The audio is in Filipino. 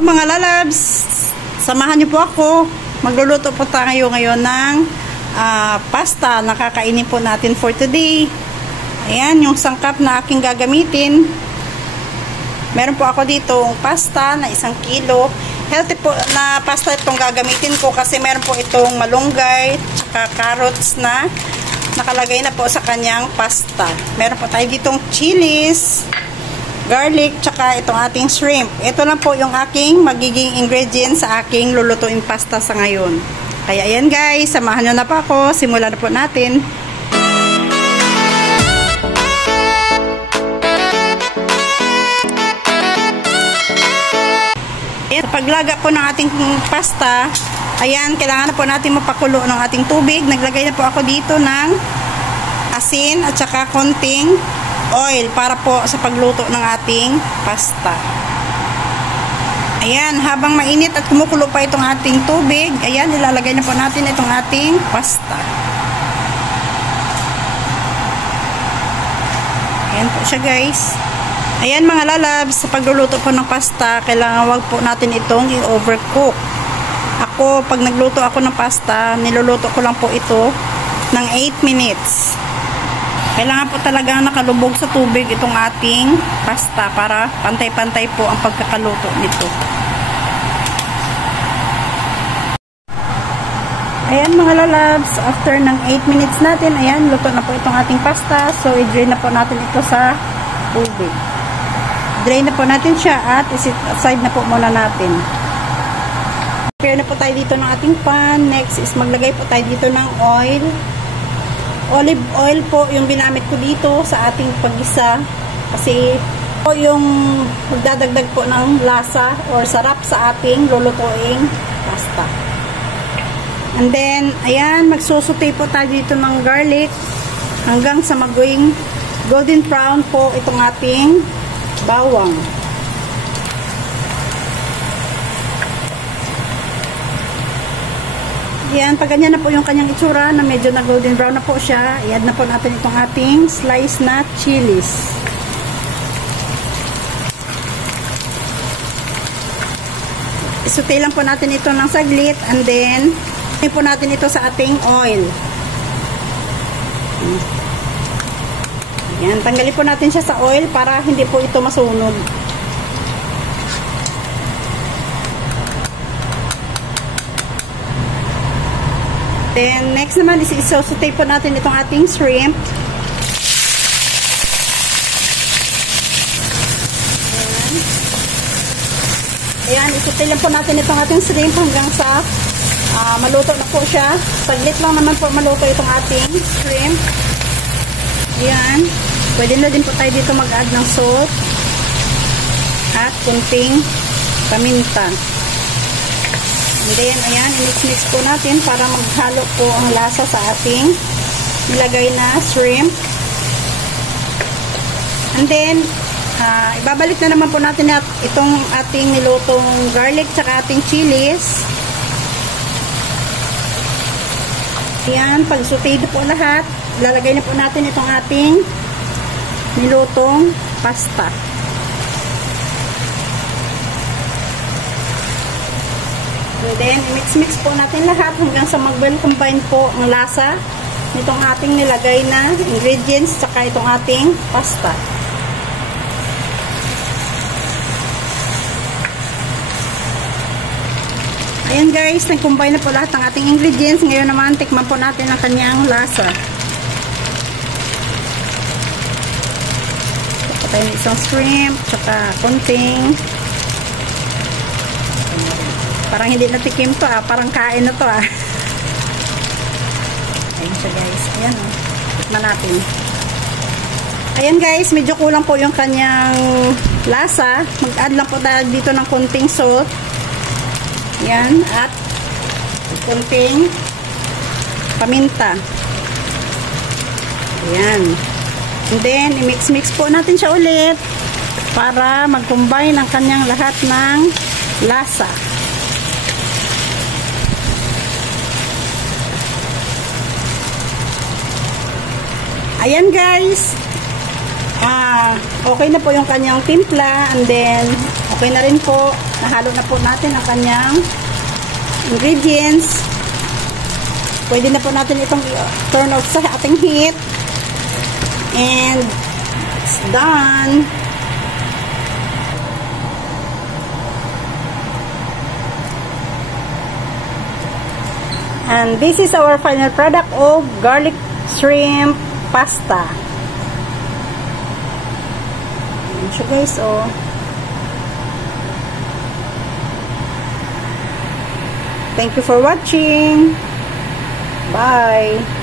Mga lalabs, samahan niyo po ako. Magluluto po tayo ngayon ng pasta na kakainin po natin for today. Ayan, yung sangkap na aking gagamitin. Meron po ako dito pasta na 1 kilo. Healthy po na pasta itong gagamitin ko kasi meron po itong malunggay at carrots na nakalagay na po sa kanyang pasta. Meron po tayo ditong chilies, garlic, tsaka itong ating shrimp. Ito lang po yung aking magiging ingredients sa aking lulutuin pasta sa ngayon. Kaya ayan guys, samahan nyo na pa ako. Simulan na po natin. At paglaga po ng ating pasta, ayan, kailangan na po natin mapakulo ng ating tubig. Naglagay na po ako dito ng asin at saka konting oil para po sa pagluto ng ating pasta. Ayan, habang mainit at kumukulo pa itong ating tubig, ayan, ilalagay na po natin itong ating pasta. Ayan po siya guys. Ayan mga lalabs, sa pagluluto po ng pasta, kailangan wag po natin itong i-overcook. Ako, pag nagluto ako ng pasta, niluluto ko lang po ito ng 8 minutes. Kailangan po talaga nakalubog sa tubig itong ating pasta para pantay-pantay po ang pagkakaluto nito. Ayan mga lalabs, after ng 8 minutes natin, ayan, luto na po itong ating pasta. So, i-drain na po natin ito sa tubig. Drain na po natin siya at isit aside na po muna natin. Prepare na po tayo dito ng ating pan. Next is maglagay po tayo dito ng oil. Olive oil po yung ginamit ko dito sa ating paggisa kasi po yung magdadagdag po ng lasa or sarap sa ating lulutuing pasta. And then, ayan, magsusote po tayo dito ng garlic hanggang sa maging golden brown po itong ating bawang. Yan, pag ganyan na po yung kanyang itsura na medyo na golden brown na po siya, i-add na po natin itong ating slice na chilies. Isutay lang po natin ito ng saglit and then i-add po natin ito sa ating oil. Yan, tanggalin po natin siya sa oil para hindi po ito masunog. Then, next naman is isosutay po natin itong ating shrimp. Ayan, isutay lang po natin itong ating shrimp hanggang sa maluto na po siya. Saglit lang naman po maluto itong ating shrimp. Ayan, pwede na din po tayo dito mag-add ng salt at kunting paminta. And then, ayan, i-mix-mix po natin para maghalo po ang lasa sa ating nilagay na shrimp. And then, ibabalik na naman po natin itong ating nilutong garlic tsaka ating chilies. Ayan, pag sauteed po lahat, lalagay na po natin itong ating nilutong pasta. And then, i-mix-mix po natin lahat hanggang sa mag-well-combine po ang lasa nitong ating nilagay na ingredients saka itong ating pasta. Ayan guys, nag-combine na po lahat ng ating ingredients. Ngayon naman, tikman po natin ang kanyang lasa. Tayo ng isang shrimp, tsaka konting. Parang hindi natikim to parang kain na to Ayan siya guys, ayan tikman natin. Ayan guys, medyo kulang po yung kanyang lasa. Mag-add lang po tayo dito ng konting salt. Ayan, at konting paminta. Ayan. And then, i-mix-mix po natin siya ulit para mag-combine ang kanyang lahat ng lasa. Ayan guys, okay na po yung kanyang timpla, and then okay na rin po Nahalo na po natin ang kanyang ingredients. Pwede na po natin itong turn off sa ating heat. And it's done. And this is our final product of garlic shrimp pasta. Ayan siya guys, oh. Thank you for watching. Bye.